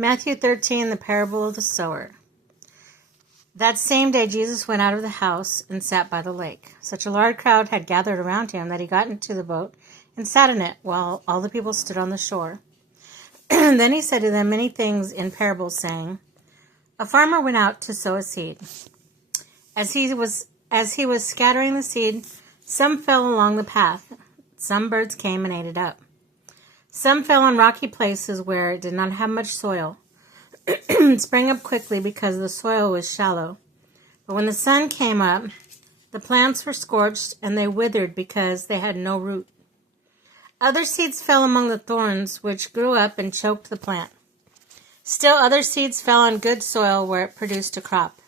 Matthew 13, the parable of the sower. That same day Jesus went out of the house and sat by the lake. Such a large crowd had gathered around him that he got into the boat and sat in it while all the people stood on the shore. Then he said to them many things in parables, saying, A farmer went out to sow a seed. As he was scattering the seed, some fell along the path. Some birds came and ate it up. Some fell on rocky places where it did not have much soil. It sprang up quickly because the soil was shallow. But when the sun came up, the plants were scorched and they withered because they had no root. Other seeds fell among the thorns, which grew up and choked the plant. Still other seeds fell on good soil where it produced a crop,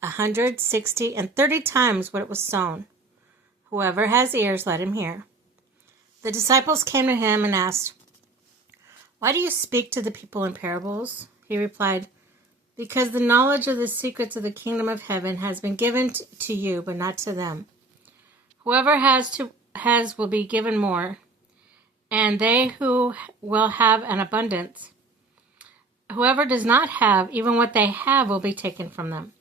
100, 60, and 30 times what it was sown. Whoever has ears, let him hear. The disciples came to him and asked, Why do you speak to the people in parables? He replied, Because the knowledge of the secrets of the kingdom of heaven has been given to you, but not to them. Whoever has will be given more, and they who will have an abundance. Whoever does not have, even what they have will be taken from them.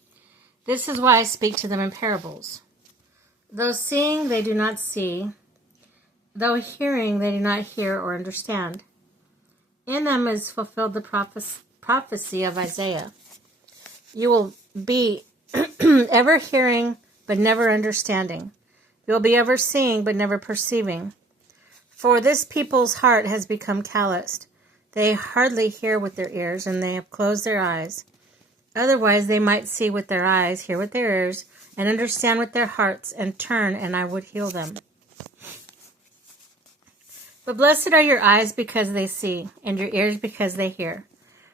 This is why I speak to them in parables. Though seeing, they do not see. Though hearing, they do not hear or understand. In them is fulfilled the prophecy of Isaiah. You will be ever hearing, but never understanding. You will be ever seeing, but never perceiving. For this people's heart has become calloused. They hardly hear with their ears, and they have closed their eyes. Otherwise they might see with their eyes, hear with their ears, and understand with their hearts, and turn, and I would heal them. But blessed are your eyes because they see, and your ears because they hear.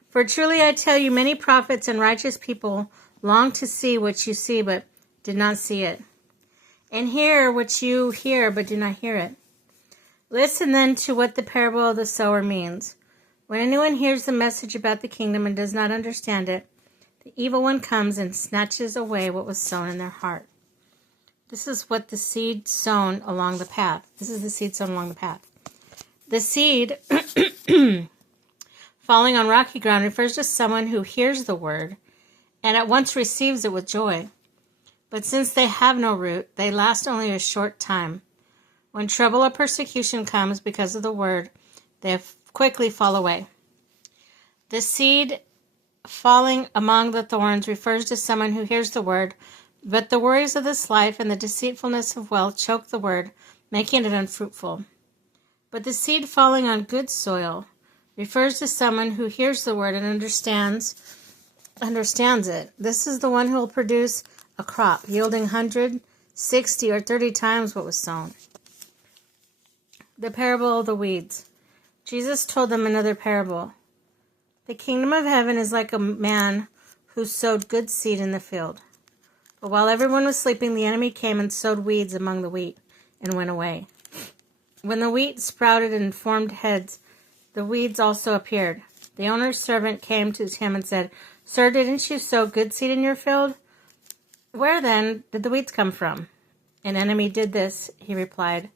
For truly I tell you, many prophets and righteous people long to see what you see, but did not see it, and hear what you hear, but do not hear it. Listen then to what the parable of the sower means. When anyone hears the message about the kingdom and does not understand it, the evil one comes and snatches away what was sown in their heart. This is what the seed sown along the path. This is the seed sown along the path. The seed falling on rocky ground refers to someone who hears the word and at once receives it with joy. But since they have no root, they last only a short time. When trouble or persecution comes because of the word, they quickly fall away. The seed falling among the thorns refers to someone who hears the word, but the worries of this life and the deceitfulness of wealth choke the word, making it unfruitful. But the seed falling on good soil refers to someone who hears the word and understands it. This is the one who will produce a crop, yielding 100, 60, or 30 times what was sown. The parable of the weeds. Jesus told them another parable. The kingdom of heaven is like a man who sowed good seed in the field. But while everyone was sleeping, the enemy came and sowed weeds among the wheat and went away. When the wheat sprouted and formed heads, the weeds also appeared. The owner's servant came to him and said, Sir, didn't you sow good seed in your field? Where then did the weeds come from? An enemy did this, he replied.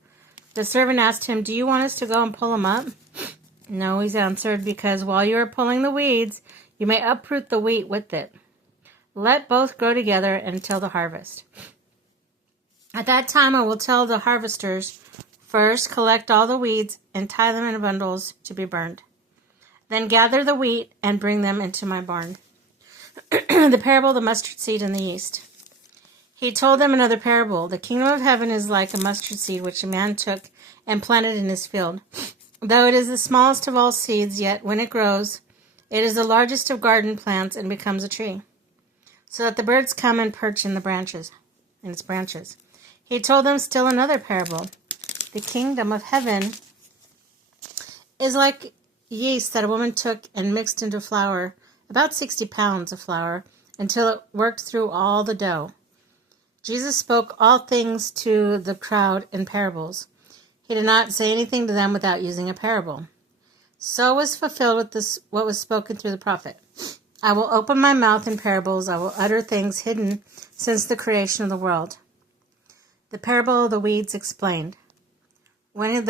The servant asked him, Do you want us to go and pull them up? No, he answered, because while you are pulling the weeds, you may uproot the wheat with it. Let both grow together until the harvest. At that time I will tell the harvesters, First, collect all the weeds and tie them in bundles to be burned. Then gather the wheat and bring them into my barn. The parable of the mustard seed in the yeast. He told them another parable. The kingdom of heaven is like a mustard seed which a man took and planted in his field. Though it is the smallest of all seeds, yet when it grows, it is the largest of garden plants and becomes a tree, so that the birds come and perch in its branches. He told them still another parable. The kingdom of heaven is like yeast that a woman took and mixed into flour, about 60 pounds of flour, until it worked through all the dough. Jesus spoke all things to the crowd in parables. He did not say anything to them without using a parable. So was fulfilled what was spoken through the prophet. I will open my mouth in parables. I will utter things hidden since the creation of the world. The parable of the weeds explained. When he left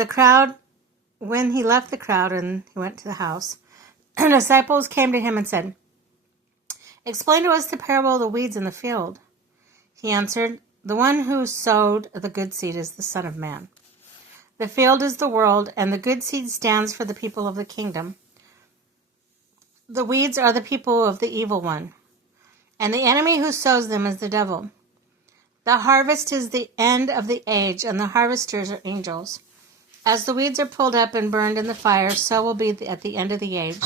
the crowd and he went to the house, The disciples came to him and said, "Explain to us the parable of the weeds in the field." He answered, "The one who sowed the good seed is the Son of Man. The field is the world, and the good seed stands for the people of the kingdom. The weeds are the people of the evil one, and the enemy who sows them is the devil. The harvest is the end of the age, and the harvesters are angels. As the weeds are pulled up and burned in the fire, so will be at the end of the age.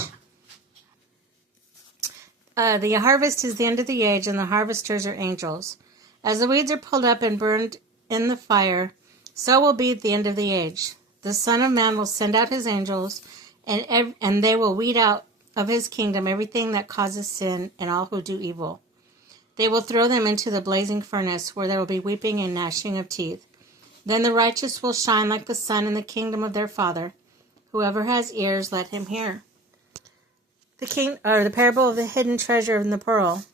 The harvest is the end of the age, and the harvesters are angels. As the weeds are pulled up and burned in the fire, so will be at the end of the age. The Son of Man will send out his angels, and they will weed out of his kingdom everything that causes sin and all who do evil. They will throw them into the blazing furnace, where there will be weeping and gnashing of teeth. Then the righteous will shine like the sun in the kingdom of their Father. Whoever has ears, let him hear." The parable of the hidden treasure in the pearl.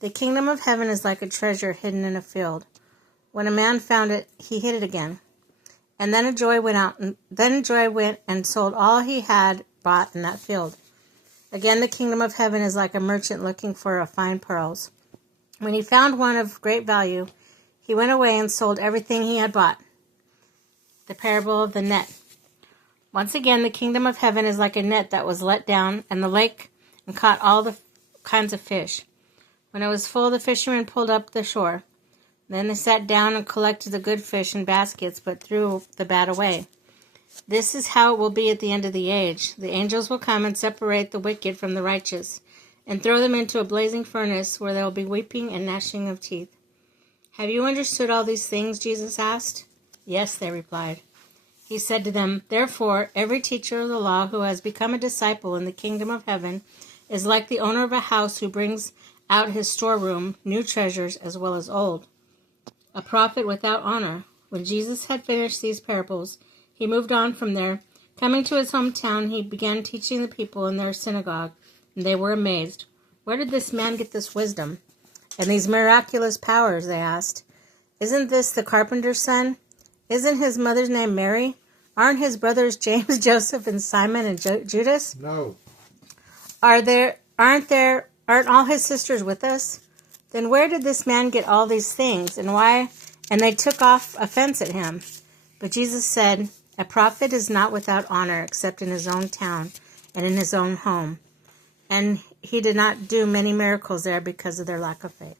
The kingdom of heaven is like a treasure hidden in a field. When a man found it, he hid it again. And then joy went and sold all he had bought in that field. Again, the kingdom of heaven is like a merchant looking for fine pearls. When he found one of great value, he went away and sold everything he had bought. The parable of the net. Once again, the kingdom of heaven is like a net that was let down in the lake and caught all the kinds of fish. When it was full, the fishermen pulled up the shore. Then they sat down and collected the good fish in baskets, but threw the bad away. This is how it will be at the end of the age. The angels will come and separate the wicked from the righteous, and throw them into a blazing furnace, where there will be weeping and gnashing of teeth. "Have you understood all these things?" Jesus asked. "Yes," they replied. He said to them, "Therefore, every teacher of the law who has become a disciple in the kingdom of heaven is like the owner of a house who brings out his storeroom new treasures as well as old. A prophet without honor." When Jesus had finished these parables, he moved on from there. Coming to his hometown, he began teaching the people in their synagogue, and they were amazed. "Where did this man get this wisdom and these miraculous powers?" they asked. "Isn't this the carpenter's son? Isn't his mother's name Mary? Aren't his brothers James, Joseph, and Simon, and Judas? No. Aren't all his sisters with us? Then where did this man get all these things, and why?" And they took off offense at him. But Jesus said, "A prophet is not without honor except in his own town and in his own home." And he did not do many miracles there because of their lack of faith.